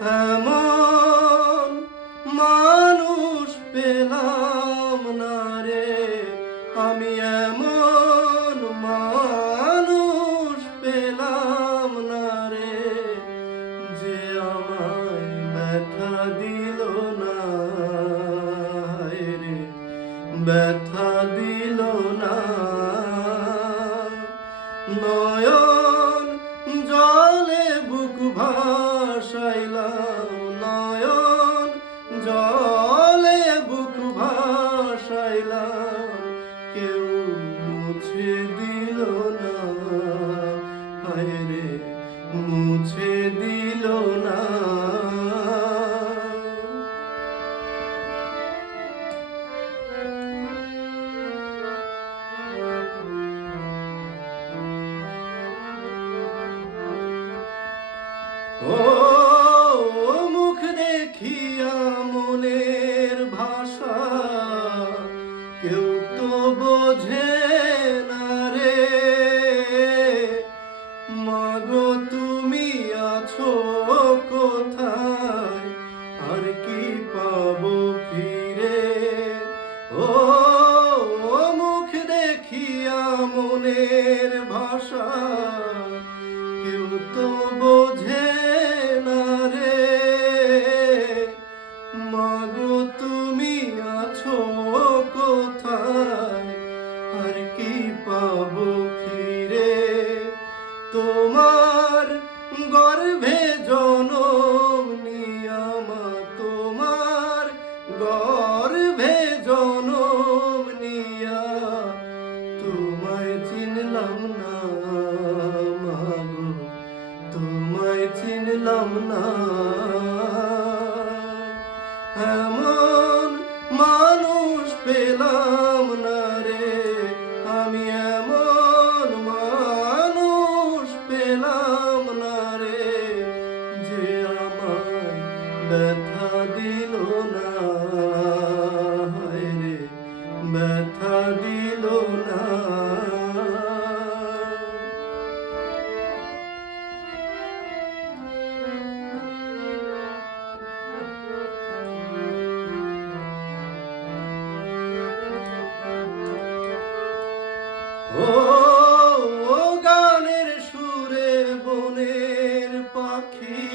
এমন মানুষ পেলাম না রে, আমি এমন মানুষ পেলাম না রে, যে আমায় ব্যথা দিল না রে, ব্যথা দিল না। নয়ন জলে বুক ভাসাইলাম, নয়ন জলে বুক ভাসাইলাম, কেউ মুছে দিল না, হায় রে মুছে দিল না। ও মুখ দেখিয়া মনের ভাষা কেউ তো বোঝে না রে, মাগো তুমি আছো কোথায়, আর কি পাবো ফিরে। ও মুখ দেখিয়া মনের ভাষা কেউ তো বোঝে না রে, মাগো তুমি আছো কোথায়, আর কি পাবো ফিরে। তোমার গর্ভে জনম নিয়া মা, তোমার গর্ভে জনম নিয়া তোমায় চিনলাম না মাগো, তোমায় চিনলাম না। এমন মানুষ পেলাম না রে, আমি এমন মানুষ পেলাম না রে, যে আমায় ব্যথা দিল না, হায় রে ব্যথা দিল না। ও গানের সুরে বনের পাখি